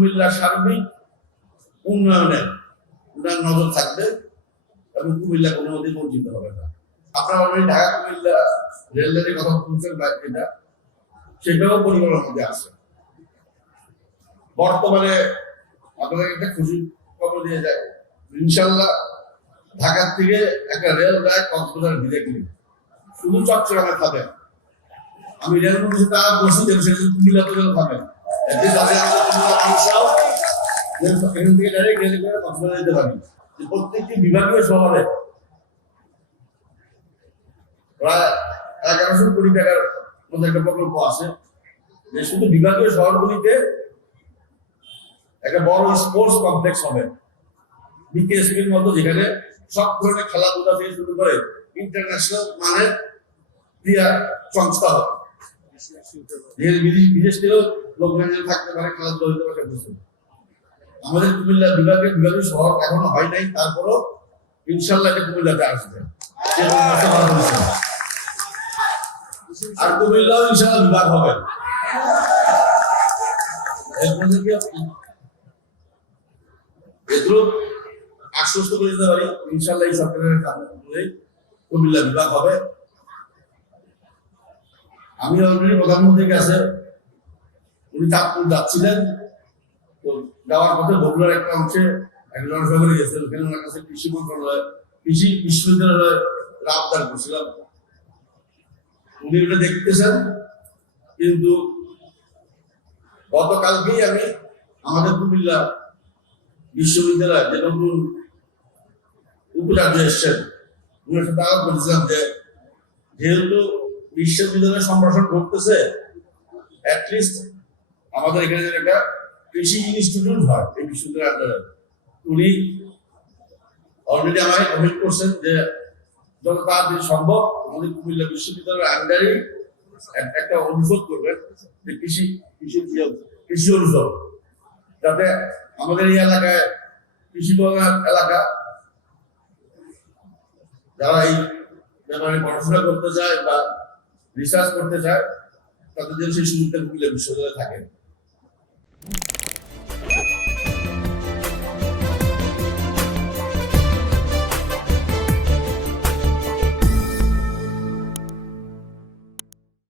কুমিল্লার সার্বিক উন্নয়নের নজর থাকবে এবং কুমিল্লা কোনো মতেই বঞ্চিত হবে না। আপনারা অলরেডি ঢাকা কুমিল্লা রেললাইনের কথা বলছেন, এটা সেটাও পরিকল্পনার মধ্যে আছে। বর্তমানে আপনাদের একটা খুশি খবর দিয়ে যায়, ইনশাল্লাহ ঢাকার থেকে একটা রেল যায় কক্সবাজার ডিরেক্টলি, শুধু চট্টগ্রামে খাবেন। আমি রেলমন্ত্রী তা বসি যে সেটা কুমিল্লাতে রেল খাবেন, এখান থেকে ডাইরেক্ট রেল করে কক্সবাজার যেতে পারি। প্রত্যেকটি বিভাগীয় শহরে প্রায় 1100 কোটি টাকার মধ্যে একটা প্রকল্প আছে, যে শুধু বিভাগীয় শহরগুলিতে একটা বড় স্পোর্টস কমপ্লেক্স হবে বিকেএসপির মতো, যেখানে সব ধরনের খেলাধুলা থেকে শুরু করে ইন্টারন্যাশনাল মানের ক্রীড়া সংস্থা হবে। বিদেশ থেকেও লোকজন থাকতে পারে, খেলাধুলা হতে পারে। আমাদের কুমিল্লা বিভাগীয় শহর এখনো হয় নাই, তারপরও ইনশাল্লাহ এটা কুমিল্লাতে আসবে। আর কুমিল্লাও ইনশাল্লাহ বিভাগ হবে। এগুলো আশ্বস্ত করে দিতে পারি, ইনশাল্লাহ এই সরকারের কুমিল্লা বিভাগ হবে। আমি অলরেডি প্রধানমন্ত্রীর কাছে, উনি চাঁদপুর যাচ্ছিলেন, তো যাওয়ার পথে বগুড়ার একটা অংশে একটা জনসভায় গেছিলেন, ওখানে ওনার কাছে কৃষি মন্ত্রণালয়, কৃষি বিশ্ববিদ্যালয় আবদার করছিলাম। উনি ওটা দেখতেছেন, কিন্তু গতকালকেই আমি আমাদের কুমিল্লা বিশ্ববিদ্যালয় যে নতুন উপাচার্য এসছেন, উনার সাথে আলাপ করেছিলাম যে যেহেতু বিশ্ববিদ্যালয় সম্প্রসারণ করতেছে, অ্যাটলিস্ট আমাদের এখানে একটা কৃষি ইনস্টিটিউট হয় এই বিশ্ববিদ্যালয়ের আন্ডারে। উনি অলরেডি আমাকে কমিট করছেন যে যত তাড়াতাড়ি সম্ভব আমাদের কুমিল্লা বিশ্ববিদ্যালয়ের আন্ডারেই একটা অনুষদ করবেন, যে কৃষি অনুষদ, যাতে আমাদের এই এলাকায় কৃষি এলাকা যারা এই ব্যাপারে পড়াশোনা করতে চায় বা রিসার্চ করতে চায়, তাদের জন্য সেই সুযোগটা কুমিল্লা বিশ্ববিদ্যালয়ে থাকে।